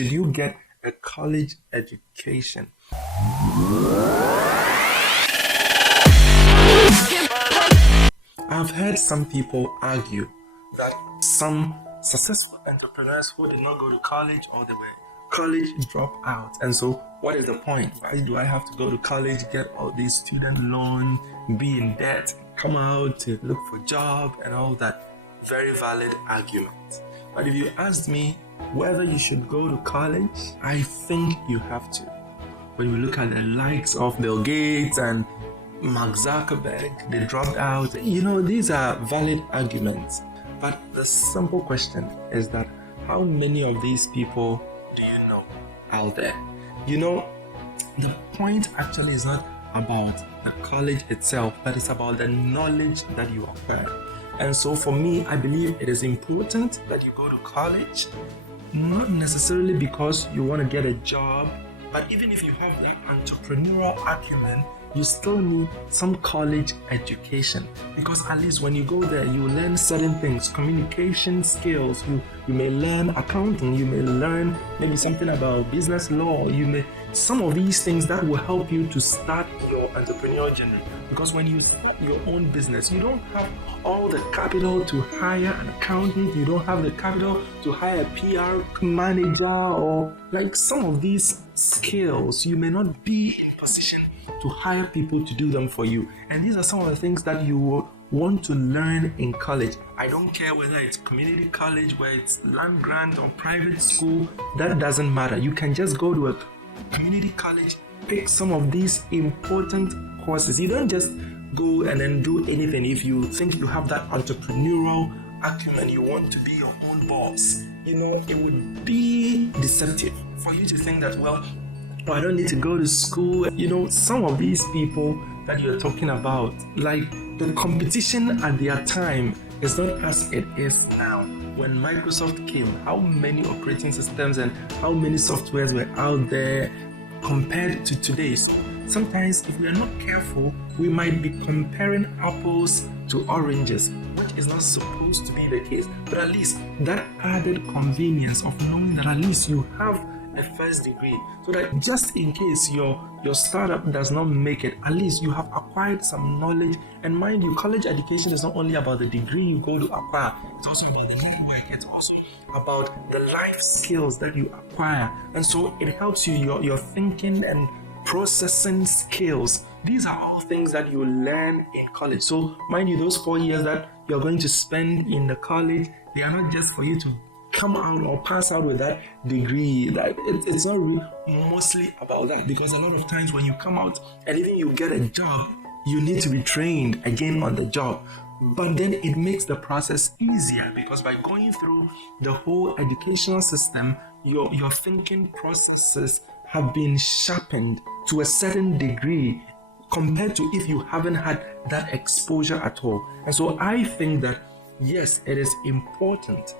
should you get a college education? I've heard some people argue that some successful entrepreneurs who did not go to college or they were college dropout. And so, what is the point? Why do I have to go to college, get all these student loans, be in debt, come out to look for a job and all that? Very valid argument. But if you asked me whether you should go to college, I think you have to. When you look at the likes of Bill Gates and Mark Zuckerberg, they dropped out. These are valid arguments. But the simple question is that how many of these people do you know out there? The point actually is not about the college itself, but it's about the knowledge that you acquire. And so for me, I believe it is important that you go to college, not necessarily because you want to get a job, but even if you have that entrepreneurial acumen, you still need some college education, because at least when you go there, you learn certain things, communication skills, you may learn accounting, you may learn maybe something about business law, some of these things that will help you to start your entrepreneurial journey. Because when you start your own business, you don't have all the capital to hire an accountant, you don't have the capital to hire a PR manager, or like some of these skills, you may not be in position to hire people to do them for you. And these are some of the things that you will want to learn in college. I don't care whether it's community college, whether it's land grant or private school, that doesn't matter. You can just go to a community college, pick some of these important courses. You don't just go and then do anything. If you think you have that entrepreneurial acumen, you want to be your own boss, it would be deceptive for you to think that, I don't need to go to school. Some of these people that you're talking about, like the competition at their time is not as it is now. When Microsoft came, how many operating systems and how many softwares were out there compared to today's? Sometimes if we are not careful, we might be comparing apples to oranges, which is not supposed to be the case. But at least that added convenience of knowing that at least you have a first degree, so that just in case your startup does not make it, at least you have acquired some knowledge. And mind you, college education is not only about the degree you go to acquire, it's also about the network, it's also about the life skills that you acquire. And so it helps you, your thinking and processing skills. These are all things that you learn in college. So mind you, those 4 years that you're going to spend in the college, they are not just for you to come out or pass out with that degree. That it's not really mostly about that, because a lot of times when you come out and even you get a job, you need to be trained again on the job. But then it makes the process easier, because by going through the whole educational system, your thinking processes have been sharpened to a certain degree compared to if you haven't had that exposure at all. And so I think that yes, it is important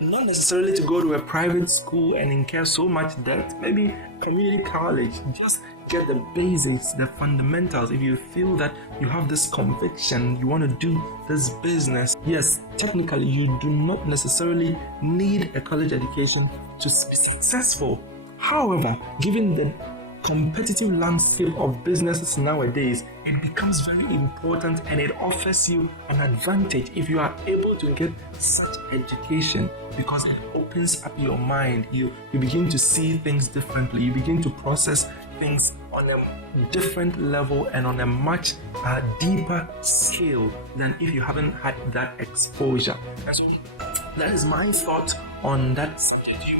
not necessarily to go to a private school and incur so much debt. Maybe community college, just get the basics, the fundamentals. If you feel that you have this conviction, you want to do this business, yes, technically you do not necessarily need a college education to be successful. However, given the competitive landscape of businesses nowadays, it becomes very important, and it offers you an advantage if you are able to get such education, because it opens up your mind. You begin to see things differently. You begin to process things on a different level and on a much deeper scale than if you haven't had that exposure. And so that is my thought on that subject. You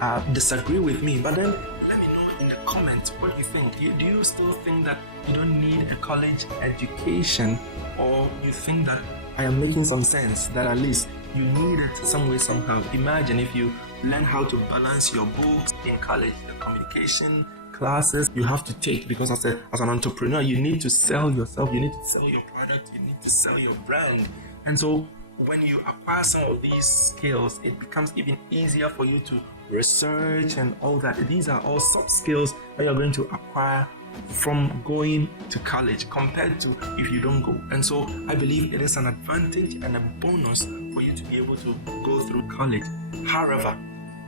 may disagree with me, but then let me know in the comments what you think. Do you still think that you don't need a college education, or you think that I am making some sense, that at least you need it some way, somehow? Imagine if you learn how to balance your books in college, the communication classes you have to take, because as an entrepreneur, you need to sell yourself, you need to sell your product, you need to sell your brand. And so when you acquire some of these skills, it becomes even easier for you to research and all that. These are all soft skills that you're going to acquire from going to college compared to if you don't go. And so I believe it is an advantage and a bonus for you to be able to go through college. However,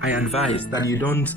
I advise that you don't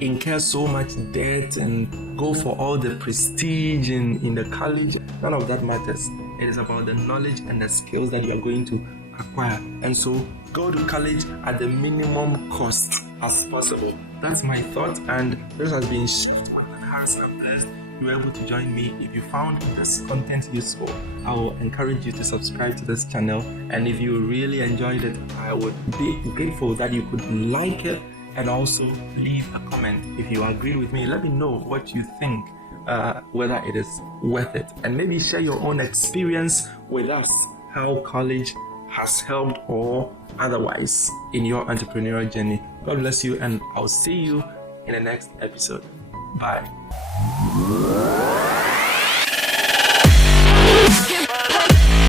incur so much debt and go for all the prestige in the college. None of that matters. It is about the knowledge and the skills that you are going to acquire. And so go to college at the minimum cost as possible. That's my thought, and this has been Shift with Harris. I'm blessed you were able to join me. If you found this content useful, I will encourage you to subscribe to this channel. And if you really enjoyed it, I would be grateful that you could like it and also leave a comment. If you agree with me, let me know what you think, whether it is worth it, and maybe share your own experience with us, how college has helped or otherwise in your entrepreneurial journey. God bless you, and I'll see you in the next episode. Bye.